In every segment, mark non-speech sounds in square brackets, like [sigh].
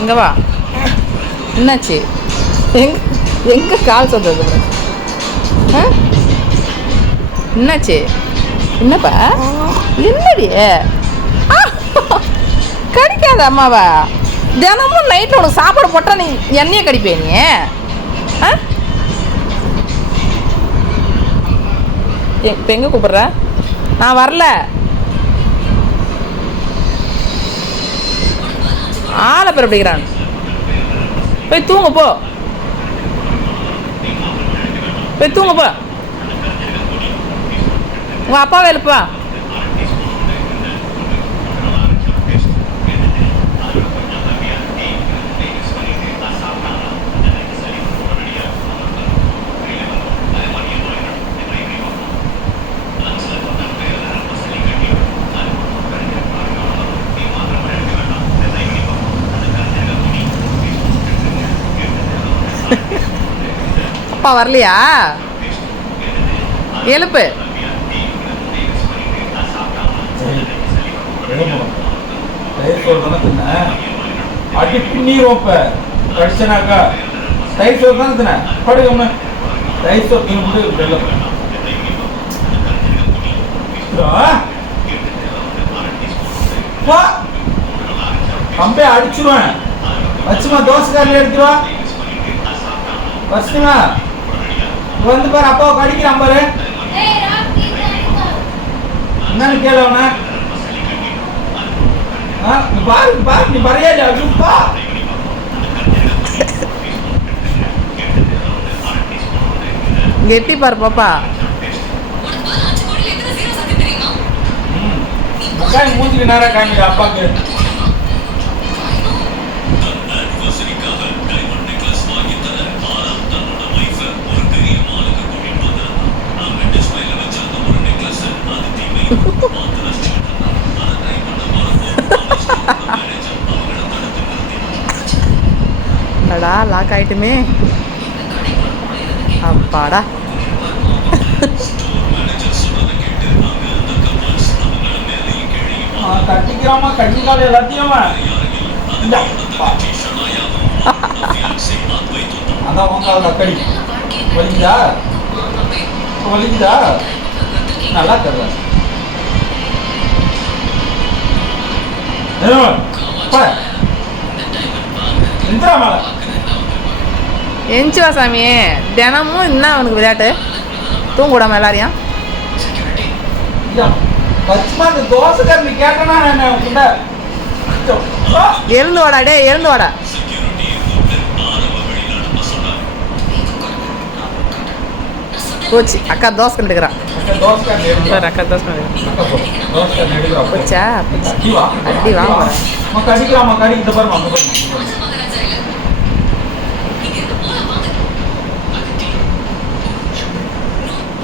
இங்கே வா. என்னாச்சு? எங் எங்கே கால் சொல்கிறது ஆ? என்னாச்சு? என்னப்பா? என்னடி ஆ, கடிக்காத அம்மாவா? தினமும் நைட்டில் உனக்கு சாப்பாடு போட்டால் நீ எண்ணெயை கடிப்பே நீ? ஆ? இப்போ எங்கே கூப்பிட்ற? நான் வரல. ஆளை பேர் போய் தூங்க போ. போய் தூங்க போ. உங்கள் அப்பாவை எழுப்பா அப்பா வரலையா எழுப்பு தயிர் அடி பின்னிரும் இப்ப கடிச்சனாக்கா தயிர் சோறு தானே தின்ன படுங்க தயிர் சோறு தின்னு வெளில வா கம்பே அடிச்சிருவேன் வச்சுமா தோசைக்காரில் எடுத்துருவா வச்சுமா வந்து பாரு அப்பாவை கடிக்கிறான் பாரு. என்னன்னு கேளு அவனை. பாரு பாரு நீ பறையா அஜுப்பா இங்கே எட்டி பாரு பாப்பா. மூஞ்சிக்கு நேரம் காமிடு அப்பாக்கு. அடா லாக் ஆகிட்டுமே அப்பாடா. கட்டிக்கிறாமா கட்டிக்கால எல்லாத்தையும் அதான் உங்க அக்கடி வலிக்குதா? வலிக்குதா? நல்லா இந்திரா மேல எஞ்சி வா சாமி. தினமும் என்ன அவனுக்கு விளையாட்டு. தூங்க விடாம எல்லாரையும். எழுந்து வாடா டே எழுந்து வாடா போச்சு அக்கா தோசை கண்டுக்கிறான். எடுக்கிறா. அக்கா தோசை. போச்சா. அடி வாங்க போறேன். அம்மா, கடிக்கிறாம்மா, கடி. இந்த பாரும்மா, இந்த பாரும்மா. அவ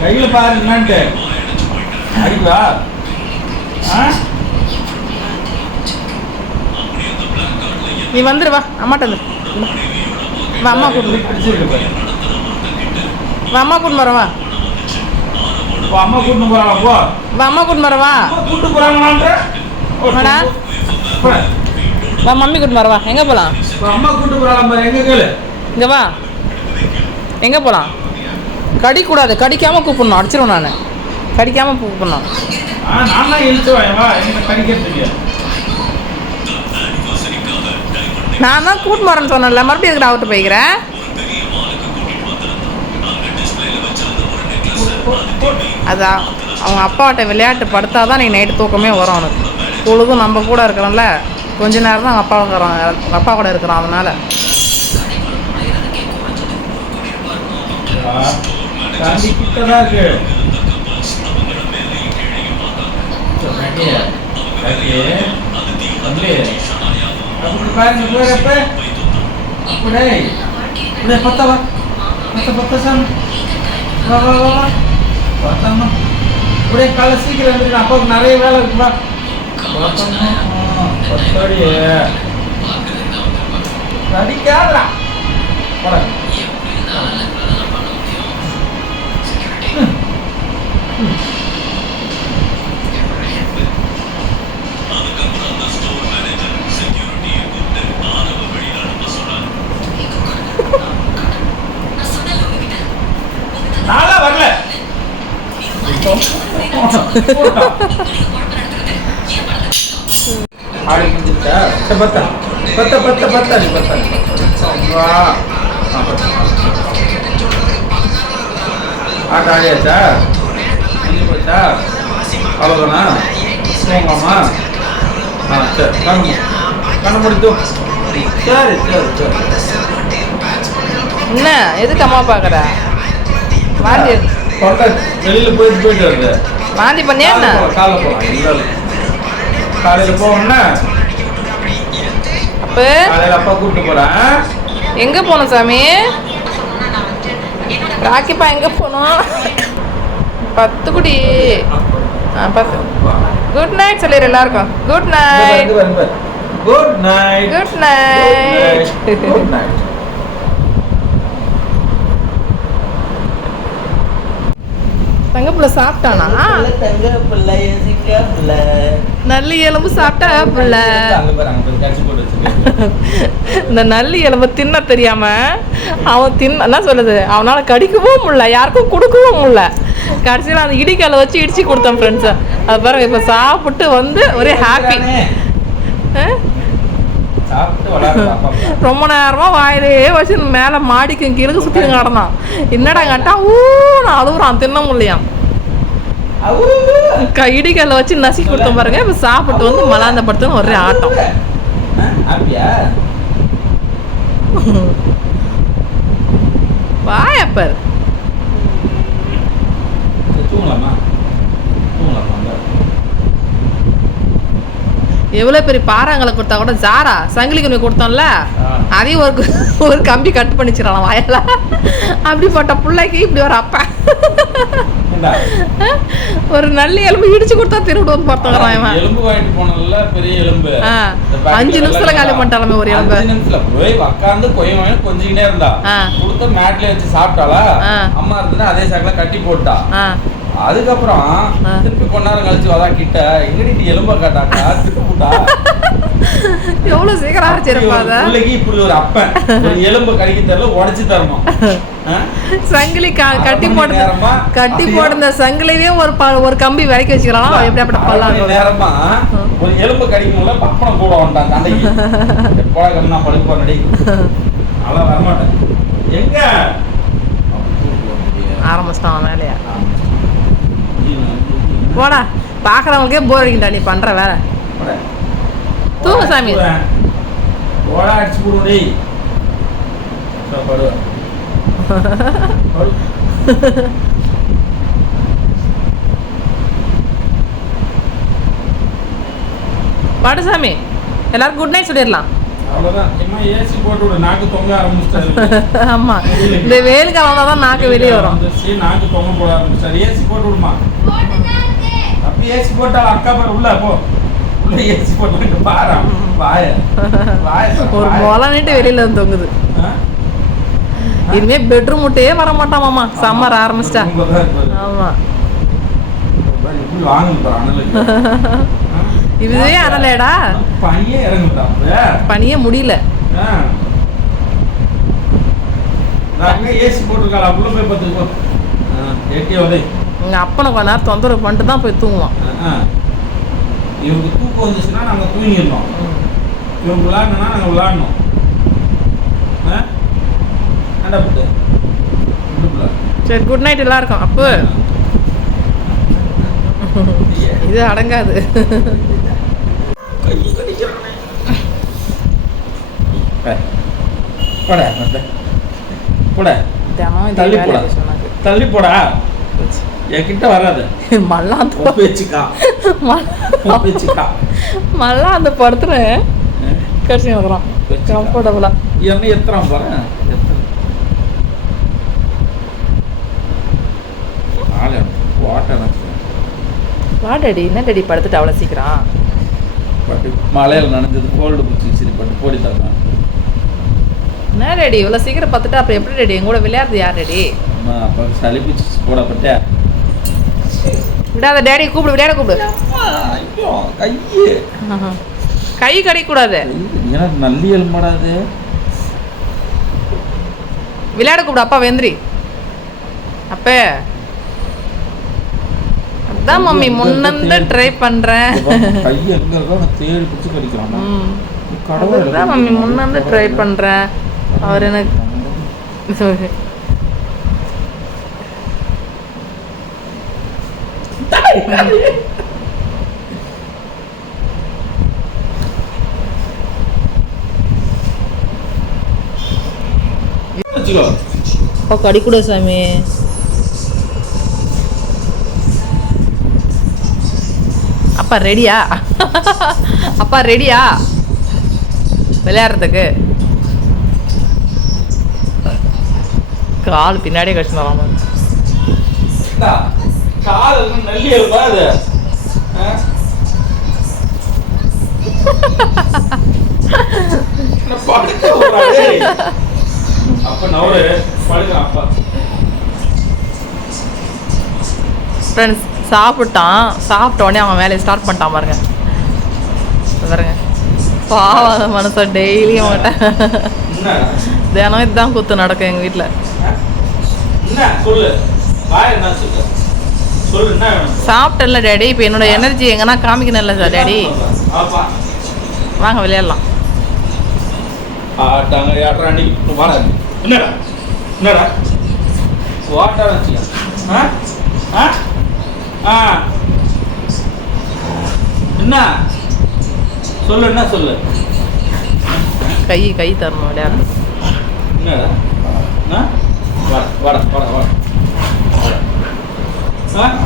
கையில பாரு என்னன்ட்டு. அடிப்பா நீ வந்துரு வா. அம்மாட்ட வந்து வா அம்மா கூட்டு வா. அம்மா கூட்டு வரவா இப்போ அம்மா கூட்டிட்டு போறாங்க போ. வா அம்மா கூட்டு வரவா கூட்டு போறாங்களான்ற. வா மம்மி கூட்டு வரவா எங்கே போகலாம் இப்போ அம்மா கூட்டு போறாங்க எங்க கேளு? இங்கே வா. எங்கே போகலாம் கடிக்கூடாது. கடிக்காமல் கூப்பிடணும். அடிச்சிருவேன் நான். கடிக்காமல் கூப்பிடணும். நான் தான் தான் கூட்டு வரேன்னு சொன்னேன்ல. மறுபடியும் எதுக்கு அவர்கிட்ட போய்க்கிறேன்? அதான் அவங்க அப்பாட்ட விளையாட்டு படுத்தாதான் நீ நைட்டு தூக்கமே வரும் அவனுக்கு. பொழுதும் நம்ம கூட இருக்கிறோம்ல. கொஞ்ச நேரம் தான் அவங்க அப்பா இருக்கிறான் அவங்க அப்பா கூட இருக்கிறான் அதனால. தண்ணி கிட்ட தான் இருக்கு ஓகே வந்து அப்படி பாருங்க போய் அப்ப அப்படியே அப்படியே பத்த வா பத்த பத்த சாமி வா வா வா வா பார்த்தோம்னா அப்படியே காலை சீக்கிரம் எழுந்திரிக்கணும் அப்பாவுக்கு நிறைய வேலை இருக்குப்பா பார்த்தோம்னா பத்தடியே நடிக்காதடா போட நாளா வரல. ஆடி முடிஞ்சிருச்சா சரி, பத்தா. பத்த பத்த பத்தாடி பத்தாடி வா ஆ, போச்சா அவ்வளோதானா போங்களாமா ஆ சரி. கண்ணு கண்ணு முடித்து சரி சரி சரி. என்ன? எதுக்கு அம்மா பார்க்குற வாந்தி தொண்டை வெளியில போயிட்டு போயிட்டு வருது. வாந்தி பண்ணியா என்ன? காலைல போகலாம் இல்லை. காலையில போகணும்னா அப்போ காலையில அப்பா கூப்பிட்டு போறேன். எங்கே போகணும் சாமி? ராக்கிப்பா எங்கே போகணும்? பத்து குடி. பத்து. குட் நைட் சொல்லிடு எல்லாருக்கும். Good night good night good night good night தங்கப்புள்ள சாப்பிட்டானா? தங்க பிள்ளை சிங்க பிள்ளை நல்லி எலும்பு சாப்பிட்டா பிள்ள. இந்த நல்லி எலும்பு தின்ன தெரியாம அவன் தின்ன என்ன சொல்லுது அவனால கடிக்கவும் முடியல யாருக்கும் கொடுக்கவும் முடியல. கடைசியில் அந்த இடிக்கல்ல வச்சு இடிச்சு கொடுத்தேன் ஃப்ரெண்ட்ஸை அது பாருங்க இப்போ சாப்பிட்டு வந்து ஒரே ஹாப்பி ரொம்ப நேரமா வாயிலே வச்சு மேலே மாடிக்கு கீழே சுற்றி நடந்தான் என்னடா கேட்டா ஊ நான் அழுகுறான் தின்ன முடியான் இடிக்கல்ல வச்சு நசுக்கி கொடுத்தோம் பாருங்க. இப்போ சாப்பிட்டு வந்து மலாந்த படுத்துன்னு ஒரே ஆட்டம். வாயப்பர் எவ்வளோ பெரிய பாறாங்களை கொடுத்தா கூட ஜாரா? சங்கிலி கம்பி கொடுத்தோம்ல. அதையும் ஒரு ஒரு கம்பி கட் பண்ணிச்சிடலாம் வாயில. அப்படிப்பட்ட பிள்ளைக்கு இப்படி ஒரு அப்பா? ஒரு நல்ல எலும்பு இடிச்சு கொடுத்தா திருவிடுவோம் பார்த்தோங்கிறான் இவன். எலும்பு வாங்கிட்டு போனல பெரிய எலும்பு. அஞ்சு நிமிஷத்துல காலி பண்ணிட்டாலுமே ஒரு எலும்பு. அஞ்சு நிமிஷத்துல. போய் உட்காந்து கொய்ய வாங்கி கொஞ்சிக்கிட்டே இருந்தா. கொடுத்த மேட்ல வச்சு சாப்பிட்டாளா. அம்மா இருந்துன்னா அதே சாக்குல கட்டி போட்டா. அதுக்கப்புறம். திருப்பி கொஞ்ச நேரம் கழிச்சு வதா கிட்ட. எங்கடி எலும்ப காட்டாக்கா? திருப்பி [laughs] போட்டா எவ்வளோ சீக்கிரம் அரைச்சிருப்பா அதை? பிள்ளைக்கு இப்படி ஒரு அப்பன் ஒரு எலும்பு கடிக்க தெரியல உடைச்சு தரணும்? சங்கிலி கட்டி நேரமா? கட்டி போடுற சங்கிலியே ஒரு ஒரு கம்பி விறக்கி வச்சுக்கிறான் எப்படி அப்படி பல்லாம் நேரமா? ஒரு எலும்பு கடிக்கும்ல பப்பனம் கூட வந்தான் தண்டைக்கு எப்படா கண்ணா படுக்க போறடி அதெல்லாம் வரமாட்டேன். எங்க? ஆரம்பிச்சிட்டான் வேலையா. போடா. பார்க்குறவங்களுக்கே போர் அடிக்கிட்டா நீ பண்ணுற வேலை. தூங்கு சாமி. ஓடா அடிச்சு போடுவோம் டேய். படு. சாமி. எல்லாரும் குட் நைட் சொல்லிடலாம். அவ்வளவுதான். சும்மா ஏசி போட்டு விடு. நாக்கு தொங்க ஆரம்பிச்சிட்டாரு. [laughs] ஆமா. இந்த வெயில் காலம் தான் நாக்கு வெளியே வரும். நாக்கு தொங்க போட ஆரம்பிச்சாரு ஏசி போட்டு விடுமா? அப்ப ஏசி போட்டா அக்கா பாரு உள்ள போ. ஒரு முளை நீட்டு வெளியில வந்து தொங்குது. இனிமே பெட்ரூம் முட்டையே வர மாட்டான் மாமா. சம்மர் ஆரம்பிச்சிட்டா. ஆமா. இதுவே அனலேடா. பனியே முடியல. ஏசி போய் பார்த்துக்கோ உங்க அப்பனை கொஞ்ச நேரம் தொந்தரவு பண்ணிட்டு தான் போய் தூங்குவான். இவருக்கு தூக்கம் வந்துச்சுன்னா நாங்கள் தூங்கிடணும். இவங்க விளாடணும்னா நாங்கள் விளாடணும். சரி குட் நைட் எல்லாருக்கும். அப்போ. [laughs] இது அடங்காது. தள்ளி போடா. தள்ளி போடா. என்கிட்ட வராது. [laughs] மல்லாந்து ஒப்பேச்சுக்கா ஒப்பேச்சுக்கா [laughs] மல்லா அந்த படத்துல கடைசி வைக்கிறான் கம்ஃபர்டபுளா என்ன எத்துறான் பாரு வாட்டை என்ன டேடி படுத்துட்டு அவ்வளோ சீக்கிரம்? பட்டு மழையில் நனைஞ்சது கோல்டு பிடிச்சி சரி பட்டு போடி தரலாம் என்ன இவ்வளோ சீக்கிரம் பார்த்துட்டு அப்புறம் எப்படி டேடி எங்க கூட விளையாடுறது யார் அம்மா அப்போ சளி பிடிச்சி போடப்பட்ட. விடாத டேடி கூப்பிடு விளையாட கூப்பிடு. கை கடிக்கூடாது. நல்லி எலும்படாது விளையாட கூப்பிடு அப்பா வெந்திரி. அப்பே. அதான் மம்மி முன்னந்து ட்ரை பண்றேன். கை எங்க தேடி பிடிச்சி கடிக்கிறான். மம்மி முன்னந்து ட்ரை பண்றேன். அவர் எனக்கு [laughs] [laughs] அப்பா கடிக்கூட சாமி. அப்பா ரெடியா [laughs] அப்பா ரெடியா விளையாடுறதுக்கு. கால் பின்னாடியே கடிச்சு வராம. இந்தா, கால் எல்லாம் நல்லி எலும்பா அது ஃப்ரெண்ட்ஸ் சாப்பிட்டான். சாப்பிட்ட உடனே அவன் வேலையை ஸ்டார்ட் பண்ணிட்டான் பாருங்க. பாருங்க. பாவாத மனுஷன் டெய்லியும் அவன்கிட்ட. தினம் இதுதான் குத்து நடக்கும் எங்கள் வீட்டில் சாப்பிட்டல டேடி. இப்போ என்னோட எனர்ஜி எங்கன்னா காமிக்கணும்ல சார் டேடி. வாங்க விளையாடலாம். என்ன? சொல்லு என்ன சொல்லு? கை கை தரணும் விளையாடு என்னடா? ஆ? வாடா வாடா வாடா. வாடா வாடா. ஆ